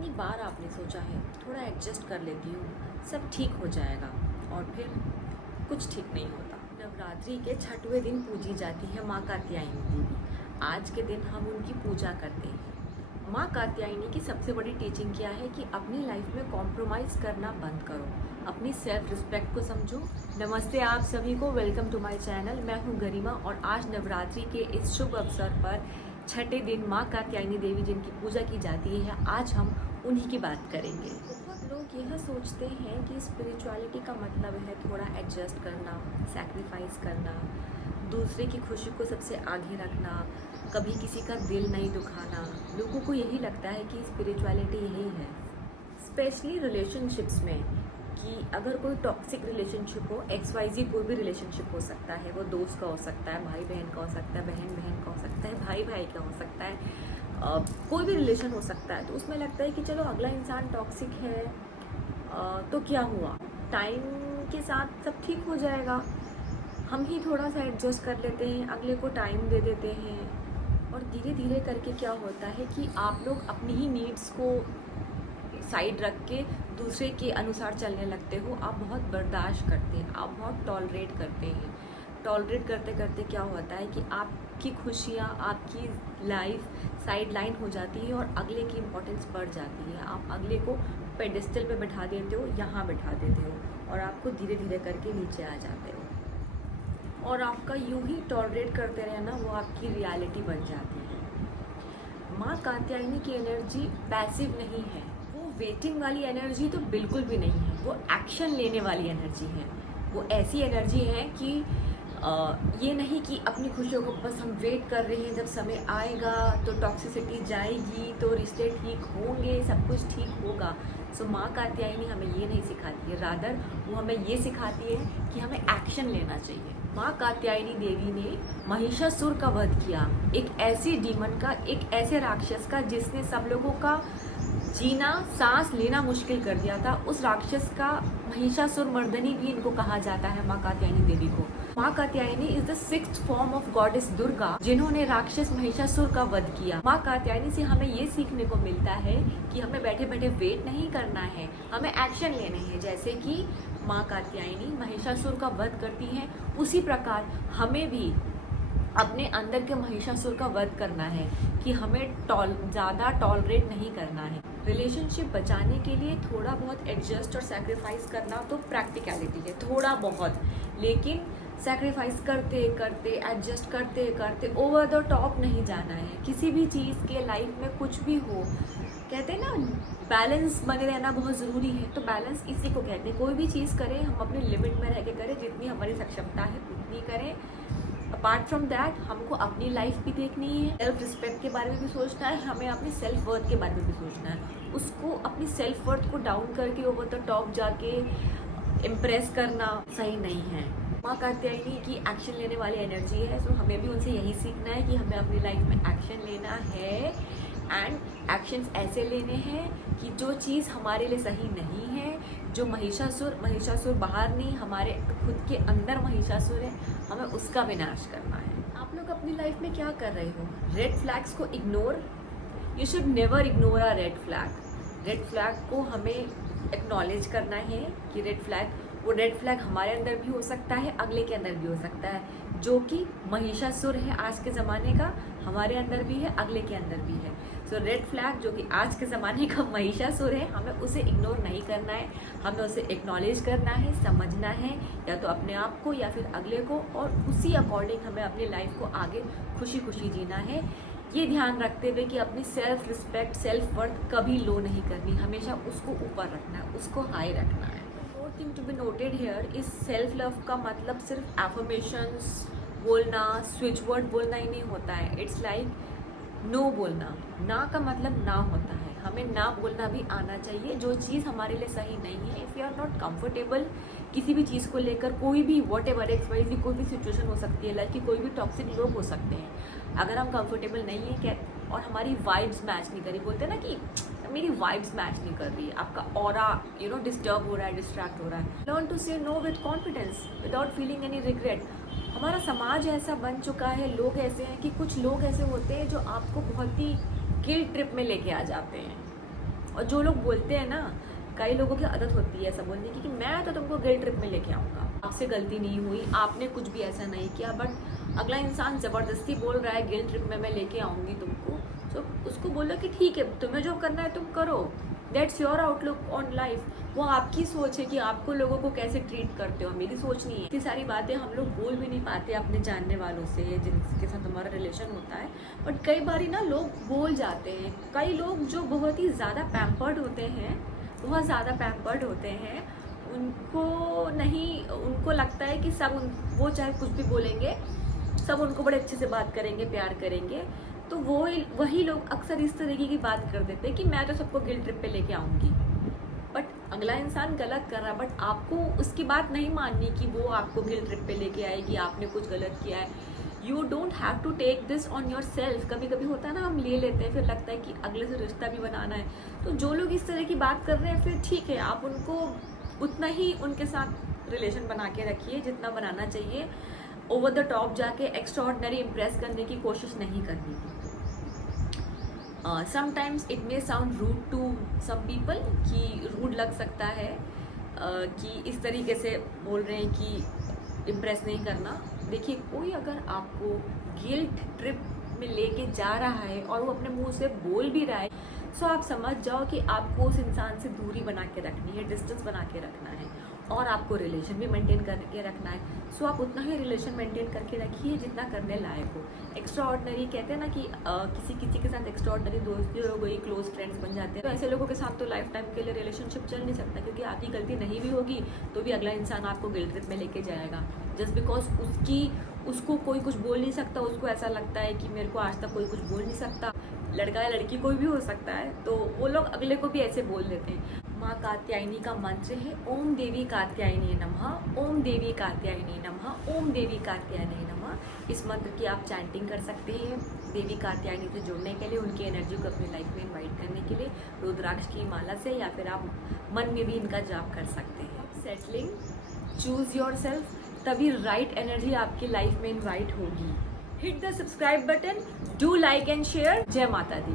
कितनी बार आपने सोचा है थोड़ा एडजस्ट कर लेती हूँ, सब ठीक हो जाएगा, और फिर कुछ ठीक नहीं होता। नवरात्रि के छठवें दिन पूजी जाती है माँ कात्यायनी देवी। आज के दिन हम उनकी पूजा करते हैं। माँ कात्यायनी की सबसे बड़ी टीचिंग क्या है कि अपनी लाइफ में कॉम्प्रोमाइज़ करना बंद करो, अपनी सेल्फ रिस्पेक्ट को समझो। नमस्ते आप सभी को, वेलकम टू माय चैनल। मैं हूँ गरिमा और आज नवरात्रि के इस शुभ अवसर पर छठे दिन माँ कात्यायनी देवी जिनकी पूजा की जाती है, आज हम उन्हीं की बात करेंगे। बहुत लोग यह सोचते हैं कि स्पिरिचुअलिटी का मतलब है थोड़ा एडजस्ट करना, सैक्रिफाइस करना, दूसरे की खुशी को सबसे आगे रखना, कभी किसी का दिल नहीं दुखाना। लोगों को यही लगता है कि स्पिरिचुअलिटी यही है, स्पेशली रिलेशनशिप्स में, कि अगर कोई टॉक्सिक रिलेशनशिप हो, XYZ कोई भी रिलेशनशिप हो सकता है, वो दोस्त का हो सकता है, भाई बहन का हो सकता है, बहन बहन का हो सकता है, भाई भाई का हो सकता है, कोई भी रिलेशन हो सकता है। तो उसमें लगता है कि चलो अगला इंसान टॉक्सिक है, तो क्या हुआ, टाइम के साथ सब ठीक हो जाएगा, हम ही थोड़ा सा एडजस्ट कर लेते हैं, अगले को टाइम दे देते हैं, और धीरे धीरे करके क्या होता है कि आप लोग अपनी ही नीड्स को साइड रख के दूसरे के अनुसार चलने लगते हो। आप बहुत बर्दाश्त करते हैं, आप बहुत टॉलरेट करते हैं। टॉलरेट करते करते क्या होता है कि आपकी खुशियाँ, आपकी लाइफ साइड लाइन हो जाती है और अगले की इम्पोर्टेंस बढ़ जाती है। आप अगले को पेडिस्टल पे बैठा देते हो, यहाँ बैठा देते हो, और आपको धीरे धीरे करके नीचे आ जाते हो, और आपका यूं ही टॉलरेट करते रहना वो आपकी रियलिटी बन जाती है। माँ कात्यायनी की एनर्जी पैसिव नहीं है, वो वेटिंग वाली एनर्जी तो बिल्कुल भी नहीं है, वो एक्शन लेने वाली एनर्जी है। वो ऐसी एनर्जी है कि ये नहीं कि अपनी खुशियों को बस हम वेट कर रहे हैं, जब समय आएगा तो टॉक्सिसिटी जाएगी, तो रिश्ते ठीक होंगे, सब कुछ ठीक होगा। सो माँ कात्यायनी हमें ये नहीं सिखाती है, रादर वो हमें ये सिखाती है कि हमें एक्शन लेना चाहिए। माँ कात्यायनी देवी ने महिषासुर का वध किया, एक ऐसी डीमन का, एक ऐसे राक्षस का जिसने सब लोगों का जीना, सांस लेना मुश्किल कर दिया था। उस राक्षस का महिषासुर मर्दनी भी इनको कहा जाता है, माँ कात्यायनी देवी को। माँ Katyayani is the 6th form of goddess Durga, जिन्होंने राक्षस महिषासुर का वध किया। माँ कात्यायनी से हमें ये सीखने को मिलता है कि हमें बैठे बैठे वेट नहीं करना है, हमें एक्शन लेने हैं। जैसे कि माँ कात्यायनी महिषासुर का वध करती हैं, उसी प्रकार हमें भी अपने अंदर के महिषासुर का वध करना है, कि हमें ज़्यादा टॉलरेट नहीं करना है। रिलेशनशिप बचाने के लिए थोड़ा बहुत एडजस्ट और सैक्रिफाइस करना तो प्रैक्टिकलिटी है, थोड़ा बहुत, लेकिन सैक्रिफाइस करते करते, एडजस्ट करते करते ओवर द टॉप नहीं जाना है। किसी भी चीज़ के लाइफ में कुछ भी हो, कहते हैं ना, बैलेंस बने रहना बहुत ज़रूरी है। तो बैलेंस इसी को कहते हैं। कोई भी चीज़ करें हम अपनी लिमिट में रह के करें, जितनी हमारी सक्षमता है उतनी करें। अपार्ट फ्रॉम दैट हमको अपनी लाइफ भी देखनी है, सेल्फ रिस्पेक्ट के बारे में भी सोचना है, हमें अपनी सेल्फ वर्थ के बारे में भी सोचना है। उसको, अपनी सेल्फ वर्थ को डाउन करके ओवर द टॉप जाके इम्प्रेस करना सही नहीं है। माँ कात्यायनी की एक्शन लेने वाली एनर्जी है, तो हमें भी उनसे यही सीखना है कि हमें अपनी लाइफ में एक्शन लेना है, एंड एक्शंस ऐसे लेने हैं कि जो चीज़ हमारे लिए सही नहीं है, जो महिषासुर बाहर नहीं, हमारे खुद के अंदर महिषासुर है, हमें उसका विनाश करना है। आप लोग अपनी लाइफ में क्या कर रहे हो? रेड फ्लैग्स को ignore, you should never ignore a red flag. Red flag को हमें एक्नॉलेज करना है कि वो रेड फ्लैग हमारे अंदर भी हो सकता है, अगले के अंदर भी हो सकता है। जो कि महिषासुर है आज के ज़माने का, हमारे अंदर भी है, अगले के अंदर भी है। सो रेड फ्लैग जो कि आज के ज़माने का महिषासुर है, हमें उसे इग्नोर नहीं करना है, हमें उसे एक्नॉलेज करना है, समझना है, या तो अपने आप को या फिर अगले को, और उसी अकॉर्डिंग हमें अपनी लाइफ को आगे खुशी खुशी जीना है। ये ध्यान रखते हुए कि अपनी सेल्फ रिस्पेक्ट, सेल्फ वर्थ कभी लो नहीं करनी, हमेशा उसको ऊपर रखना है, उसको हाई रखना है। More thing to be noted here is self love का मतलब सिर्फ एफर्मेशंस बोलना, स्विच वर्ड बोलना ही नहीं होता है। इट्स लाइक नो बोलना, ना का मतलब ना होता है, हमें ना बोलना भी आना चाहिए। जो चीज़ हमारे लिए सही नहीं है, if you are not comfortable किसी भी चीज़ को लेकर, कोई भी वॉट एवर XYZ कोई भी सिचुएशन हो सकती है, लाइक कि कोई भी टॉक्सिक लोग हो सकते हैं, अगर हम कंफर्टेबल नहीं है क्या, और हमारी वाइब्स मैच नहीं करी, बोलते हैं ना कि मेरी वाइब्स मैच नहीं कर रही है, आपका ऑरा डिस्टर्ब हो रहा है, डिस्ट्रैक्ट हो रहा है, लर्न टू से know with confidence without feeling any regret. हमारा समाज ऐसा बन चुका है, लोग ऐसे हैं कि कुछ लोग ऐसे होते हैं जो आपको बहुत ही गिल्ट ट्रिप में लेके आ जाते हैं, और जो लोग बोलते हैं ना, कई लोगों की आदत होती है ऐसा बोलने की कि मैं तो तुमको गिल्ट ट्रिप में लेके आऊँगा, आपसे गलती नहीं हुई, आपने कुछ भी ऐसा नहीं किया, बट अगला इंसान ज़बरदस्ती बोल रहा है गिल्ट ट्रिप में मैं लेके आऊँगी तुमको, तो उसको बोलो कि ठीक है, तुम्हें जो करना है तुम करो, that's your outlook on life. वो आपकी सोच है कि आपको लोगों को कैसे ट्रीट करते हो, मेरी सोच नहीं है। इतनी सारी बातें हम लोग बोल भी नहीं पाते अपने जानने वालों से जिनके साथ हमारा रिलेशन होता है, बट कई बार ना लोग बोल जाते हैं। कई लोग जो बहुत ही ज़्यादा पैम्पर्ड होते हैं, बहुत ज़्यादा पैम्पर्ड होते हैं, उनको लगता है कि सब वो चाहे कुछ भी बोलेंगे, सब उनको बड़े अच्छे से बात करेंगे, प्यार करेंगे, तो वही लोग अक्सर इस तरीके की बात कर देते हैं कि मैं तो सबको गिल्ट ट्रिप पे लेके आऊँगी। बट अगला इंसान गलत कर रहा है, बट आपको उसकी बात नहीं माननी कि वो आपको गिल्ट ट्रिप पे लेके आएगी, आपने कुछ गलत किया है। You don't have to take this on yourself. कभी कभी होता है ना, हम ले लेते हैं, फिर लगता है कि अगले से रिश्ता भी बनाना है। तो जो लोग इस तरह की बात कर रहे हैं, फिर ठीक है, आप उनको उतना ही उनके साथ रिलेशन बना के रखिए जितना बनाना चाहिए। ओवर द टॉप जाके एक्स्ट्राऑर्डिनरी इम्प्रेस करने की कोशिश नहीं करनी। Sometimes it may sound rude to some people, कि रूड लग सकता है कि इस तरीके से बोल रहे हैं कि इम्प्रेस नहीं करना। देखिए, कोई अगर आपको गिल्ट ट्रिप में लेके जा रहा है और वो अपने मुंह से बोल भी रहा है, सो आप समझ जाओ कि आपको उस इंसान से दूरी बना के रखनी है, डिस्टेंस बना के रखना है, और आपको रिलेशन भी मेंटेन करके रखना है। सो आप उतना ही रिलेशन मेंटेन करके रखिए जितना करने लायक हो। एक्स्ट्रा ऑर्डिनरी कहते हैं ना कि किसी के साथ एक्स्ट्रा ऑर्डिनरी दोस्ती हो गई, क्लोज फ्रेंड्स बन जाते हैं, तो ऐसे लोगों के साथ तो लाइफ टाइम के लिए रिलेशनशिप चल नहीं सकता, क्योंकि आपकी गलती नहीं भी होगी तो भी अगला इंसान आपको गिल्ट ट्रिप में लेके जाएगा, जस्ट बिकॉज उसको कोई कुछ बोल नहीं सकता। उसको ऐसा लगता है कि मेरे को आज तक कोई कुछ बोल नहीं सकता, लड़का या लड़की कोई भी हो सकता है, तो वो लोग अगले को भी ऐसे बोल देते हैं। माँ कात्यायनी का मंत्र है ओम देवी कात्यायनी नमः, ओम देवी कात्यायनी नमः, ओम देवी कात्यायनी नमः। इस मंत्र की आप चैंटिंग कर सकते हैं देवी कात्यायनी से जुड़ने के लिए, उनकी एनर्जी को अपनी लाइफ में इन्वाइट करने के लिए रुद्राक्ष की माला से, या फिर आप मन में भी इनका जाप कर सकते हैं। सेटलिंग, चूज योर सेल्फ, तभी राइट एनर्जी आपकी लाइफ में इन्वाइट होगी। Hit the subscribe button, do like and share. जय माता दी।